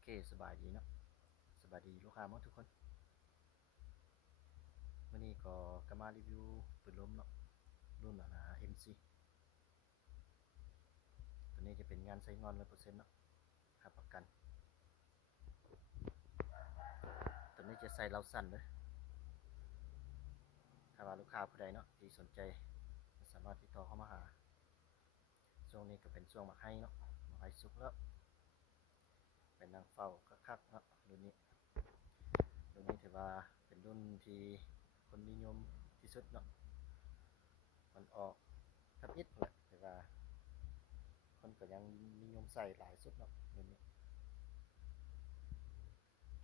เคสบายดีเนาะสบายดีลูกค้าหมดทุกคนวันนี้ก็มารีวิวปืนลมเนาะรุ่นMC ตัวนี้จะเป็นงานใช้งอน100%เนาะรับประกันตัวนี้จะใส่เหล้าสั้นเลยถ้าว่าลูกค้าผู้ใดเนาะที่สนใจสามารถติดต่อเข้ามาหาช่วงนี้ก็เป็นช่วงหมักไห้เนาะหมักไห้สุกแล้วเป็นนางเฝ้าคักๆเนาะรุ่นนี้ถือว่าเป็นรุ่นที่คนนิยมที่สุดเนาะมันออกทับอิฐแหละแต่ว่าคนก็ยังนิยมใส่หลายสุดเนาะรุ่นนี้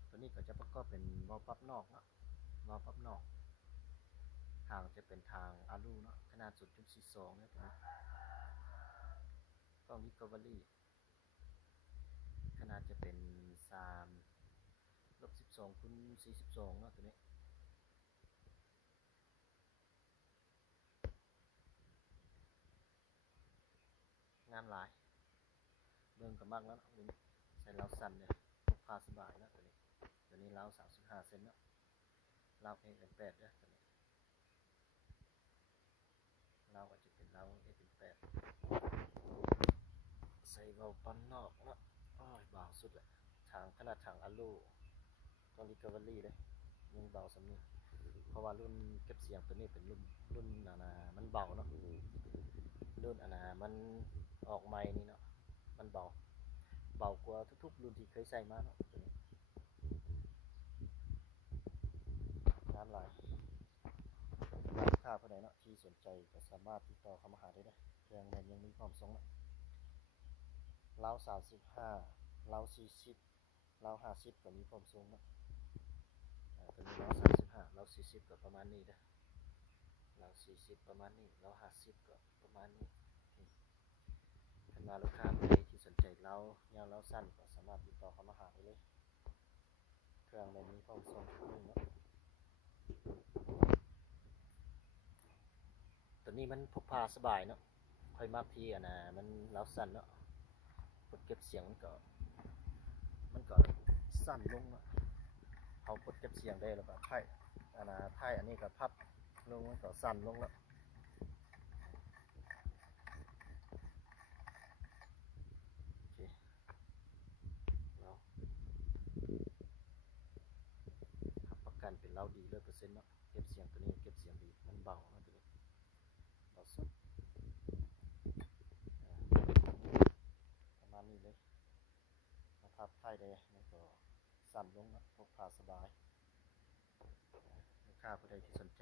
ตัวนี้ก็จะประกอบเป็นวาล์วปั๊บนอกเนาะวาล์วปั๊บนอกทางจะเป็นทางอะลูเนาะขนาด 0.42 เนี่ยตัวนี้กล้อง Recovery ขนาดจะเป็น3/12 คูณ 42เนาะตัวนี้งานหลายเบิ่งก็มักแล้วเนาะใส่เหล้าสั้นเนี่ยพกพาสบายเนาะตัวนี้เหล้า35 เซนเนาะเหล้า A8 เด้อตัวนี้เหล้าก็จะเป็นเหล้า A8 ใส่เว้าปั๊มนอกเนาะอ้อยเบาสุดแหละทางขนาดทางอะลูกล้อง Recovery เลยยังเบาสำนี้เพราะว่ารุ่นเก็บเสียงตัวนี้เป็นรุ่นมันเบาเนาะรุ่นมันออกใหม่นี่เนาะมันเบากว่าทุกๆรุ่นที่เคยใส่มาเนาะตัวนี้งานหลายลูกค้าผู้ใดเนาะที่สนใจก็สามารถติดต่อเข้ามาหาได้เด้อเครื่องมันยังมีความทรงเนาะเหล้า35เหล้า40เหล้า50ก็มีความทรงเนาะตัวนี้เหล้า35เหล้า40ก็ประมาณนี้เด้อเหล้า40ประมาณนี้เหล้า50ก็ประมาณนี้ถ้ามาลูกค้าผู้ใดที่สนใจเหล้ายาวเหล้าสั้นก็สามารถติดต่อเข้ามาหาได้เลยเครื่องมันมีความทรงทุกรุ่นเนาะตัวนี้มันพกพาสบายเนาะค่อยมากที่มันเหล้าสั้นเนาะกดเก็บเสียงมันก็สั้นลงเนาะเอากดเก็บเสียงได้แล้วก็ไพ่อันนี้ก็พับลงมันก็สั้นลงแล้วโอเคเรารับประกันเป็นเหล้าดี100%เนาะเก็บเสียงตัวนี้เก็บเสียงดีมันเบาเนาะตัวนี้เบาสุดประมาณนี้เลยมาพับไพ่ได้มันก็สั้นลงเนาะพกพาสบายลูกค้าผู้ใดที่สนใจ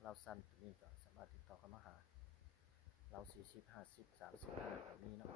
เหล้าสั้นตัวนี้ก็สามารถติดต่อเข้ามาหาเรา40 50 35แบบนี้เนาะ